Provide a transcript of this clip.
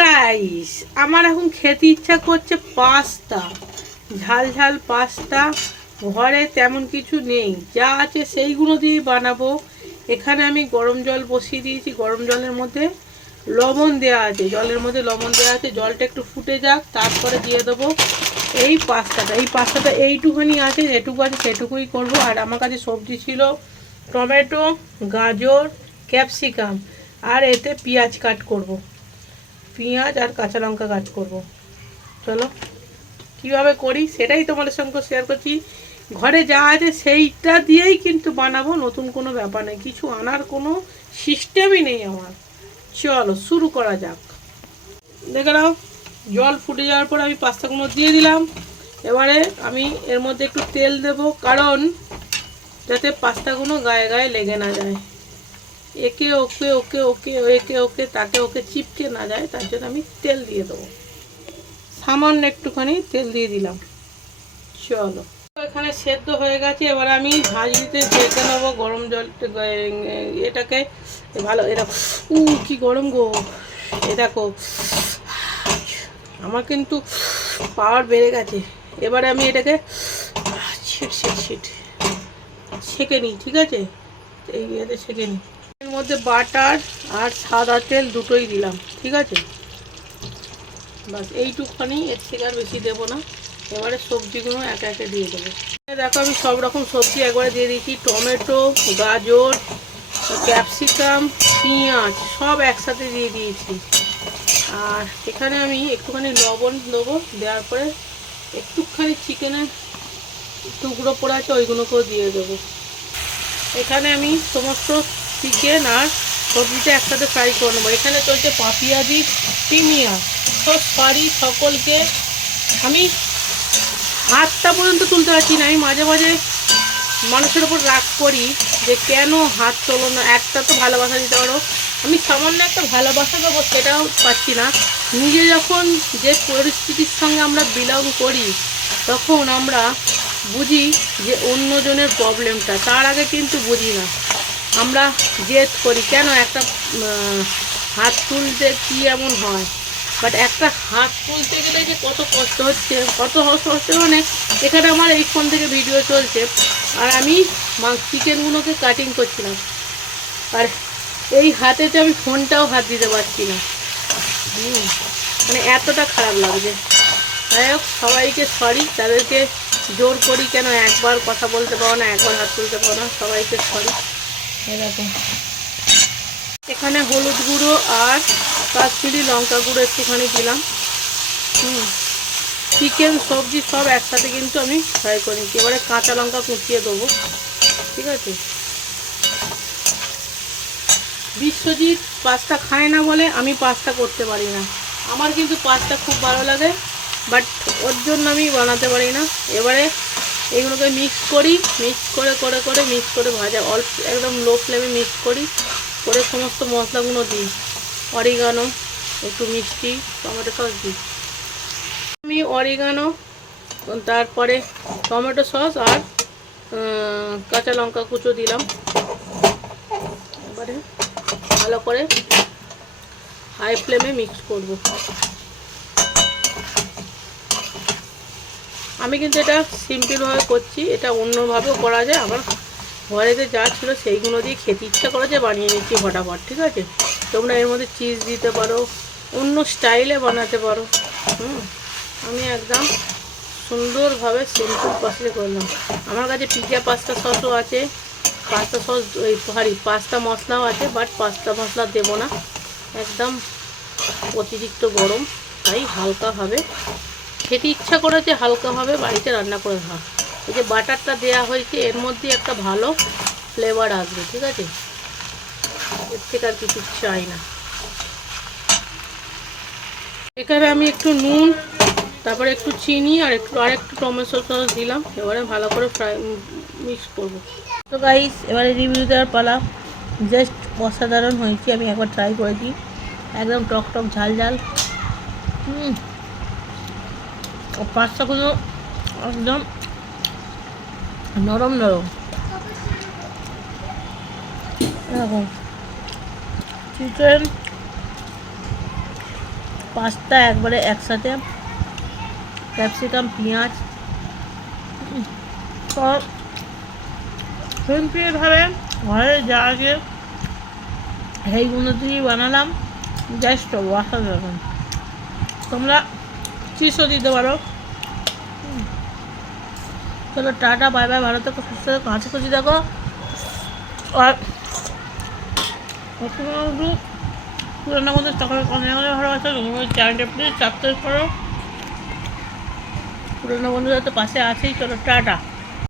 Guys, আমার এখন খেতে ইচ্ছা করছে পাস্তা, ঝাল ঝাল পাস্তা। ঘরে তেমন কিছু নেই, যা আছে সেইগুলো দিয়েই বানাবো। এখানে আমি গরম জল বসিয়ে দিয়েছি, গরম জলের মধ্যে লবণ দেওয়া আছে, জলের মধ্যে লবণ দেওয়া আছে। জলটা একটু ফুটে যাক, তারপরে দিয়ে দেবো এই পাস্তাটা। এই পাস্তাটা এইটুখানি আছে, যেটুকু আছে সেটুকুই করবো। আর আমার কাছে সবজি ছিল টমেটো, গাজর, ক্যাপসিকাম, আর এতে পেঁয়াজ কাট করব, পেঁয়াজ আর কাঁচা লঙ্কা কাট করব। চলো কীভাবে করি সেটাই তোমাদের সঙ্গে শেয়ার করছি। ঘরে যা আছে সেইটা দিয়েই কিন্তু বানাবো, নতুন কোনো ব্যাপার নেই, কিছু আনার কোনো সিস্টেমই নেই আমার। চলো শুরু করা যাক। দেখে নাও, জল ফুটে যাওয়ার পর আমি পাস্তাগুলো দিয়ে দিলাম। এবারে আমি এর মধ্যে একটু তেল দেব, কারণ যাতে পাস্তাগুলো গায়ে গায়ে লেগে না যায়, একে ওকে ওকে ওকে একে ওকে তাকে ওকে চিপকে না যায়, তার জন্য আমি তেল দিয়ে দেবো, সামান্য একটুখানি তেল দিয়ে দিলাম। চলো, এখানে সেদ্ধ হয়ে গেছে। এবার আমি ভাজতে ঢেকে নেবো গরম জল এটাকে ভালো। এরকম কি গরম গো, এ দেখো আমার কিন্তু পাওয়ার বেড়ে গেছে। এবারে আমি এটাকে ছেঁকে নিই, ঠিক আছে? এই ইয়েতে ছেঁকে নিই। এর মধ্যে বাটার আর সাদা তেল দুটোই দিলাম, ঠিক আছে? বাস এইটুকুখানি, এর থেকে আর বেশি দেবো না। এবারে সবজিগুলো একে একে দিয়ে দেবো। দেখো আমি সব রকম সবজি একবারে দিয়ে দিয়েছি, টমেটো, গাজর, ক্যাপসিকাম, পেঁয়াজ সব একসাথে দিয়ে দিয়েছি। আর এখানে আমি একটুখানি লবণ দেবো, দেওয়ার পরে একটুখানি চিকেনের টুকরো পড়ে আছে, ওইগুলোকেও দিয়ে দেবো। এখানে আমি সমস্ত চিকেন আর সবজিটা একসাথে ফ্রাই করে নেবো। এখানে চলছে পাপিয়াজি প্রিমিয়া। তো সরি সকলকে, আমি হাতটা পর্যন্ত তুলতে পারছি না। আমি মাঝে মাঝে মানুষের ওপর রাগ করি যে কেন হাত তোলো না, একটা তো ভালোবাসা দিতে পারো। আমি সামান্য একটা ভালোবাসা দেবো, সেটাও পাচ্ছি না। নিজে যখন যে পরিস্থিতির সঙ্গে আমরা বিলং করি, তখন আমরা বুঝি যে অন্যজনের প্রবলেমটা, তার আগে কিন্তু বুঝি না। আমরা জেদ করি কেন একটা হাত তুলতে কি এমন হয়, বাট একটা হাত তুলতে গেলে যে কত কষ্ট হচ্ছে, কত কষ্ট হচ্ছে। মানে এখানে আমার এই ফোন থেকে ভিডিও চলছে, আর আমি চিকেনগুলোকে কাটিং করছিলাম, আর এই হাতেতে আমি ফোনটাও হাত দিতে পারছি না। মানে এতটা খারাপ লাগছে। যাই হোক, সবাইকে সরি, তাদেরকে জোর করি কেন, একবার কথা বলতে পারো না, একবার হাত তুলতে পারো না, সবাইকে সরি। এরকম এখানে হলুদ গুঁড়ো আর কাশ্মীরি লঙ্কা গুঁড়ো একটুখানি দিলাম। চিকেন সবজি সব একসাথে কিন্তু আমি ফ্রাই করে নিচ্ছি। এবারে কাঁচা লঙ্কা কুচিয়ে দেবো, ঠিক আছে? বিশ্বজিৎ পাস্তা খায় না বলে আমি পাস্তা করতে পারি না। আমার কিন্তু পাস্তা খুব ভালো লাগে, বাট ওর জন্য আমি বানাতে পারি না। এবারে এগুলোকে মিক্স করি, মিক্স করে করে করে মিক্স করে ভাজা, অল্প একদম লো ফ্লেমে মিক্স করি, করে সমস্ত মশলাগুলো দিই। অরিগানো, একটু মিষ্টি, টমেটো সস দিই আমি, অরিগানো, তারপরে টমেটো সস আর কাঁচা লঙ্কা কুচো দিলাম। এবারে ভালো করে হাই ফ্লেমে মিক্স করব। আমি কিন্তু এটা সিম্পলভাবে করছি, এটা অন্যভাবেও করা যায়। আমার ঘরেতে যা ছিল সেইগুলো দিয়ে খেতে ইচ্ছা করেছে, বানিয়ে নিচ্ছি ফটাফট, ঠিক আছে? তোমরা এর মধ্যে চিজ দিতে পারো, অন্য স্টাইলে বানাতে পারো। আমি একদম সুন্দরভাবে সিম্পল প্রসেসে করলাম। আমার কাছে পিৎজা পাস্তা সসও আছে, পাস্তা সস পাস্তা মশলাও আছে, বাট পাস্তা মশলা দেবো না, একদম অতিরিক্ত গরম, তাই হালকাভাবে খেতে ইচ্ছা করেছে, হালকাভাবে বাড়িতে রান্না করে খাওয়া। এই যে বাটারটা দেওয়া হয়েছে, এর মধ্যে একটা ভালো ফ্লেভার আসবে, ঠিক আছে? এর থেকে আর কিছু চাই না। এখানে আমি একটু নুন, তারপরে একটু চিনি আর একটু টমেটো সস দিলাম। এবারে ভালো করে মিক্স করবো। তো গাইস, এবারে রিভিউ দেওয়ার পালা। জাস্ট অসাধারণ হয়েছে, আমি একবার ট্রাই করেছি, একদম টক টক ঝাল ঝাল। পাস্তাগুলো একদম নরম নরম, এরকম চিকেন পাস্তা একবারে একসাথে, ক্যাপসিকাম, পেঁয়াজ সব সিম্পলভাবে ঘরে যা আছে সেইগুলো দিয়েই বানালাম, জাস্ট অসাধারণ। তোমরা চিজও দিতে পারো। চলো টাটা, বাই বাই, ভালো থেকো, সুস্থ থেকো, হাসি খুশি দেখো। আর পুরোনো মধ্যে তখন অনেক অনেক ভালোবাসা, চ্যানেলটা প্লিজ সাবস্ক্রাইব করো। পুরোনো বন্ধুরা তো পাশে আছেই। চলো টাটা।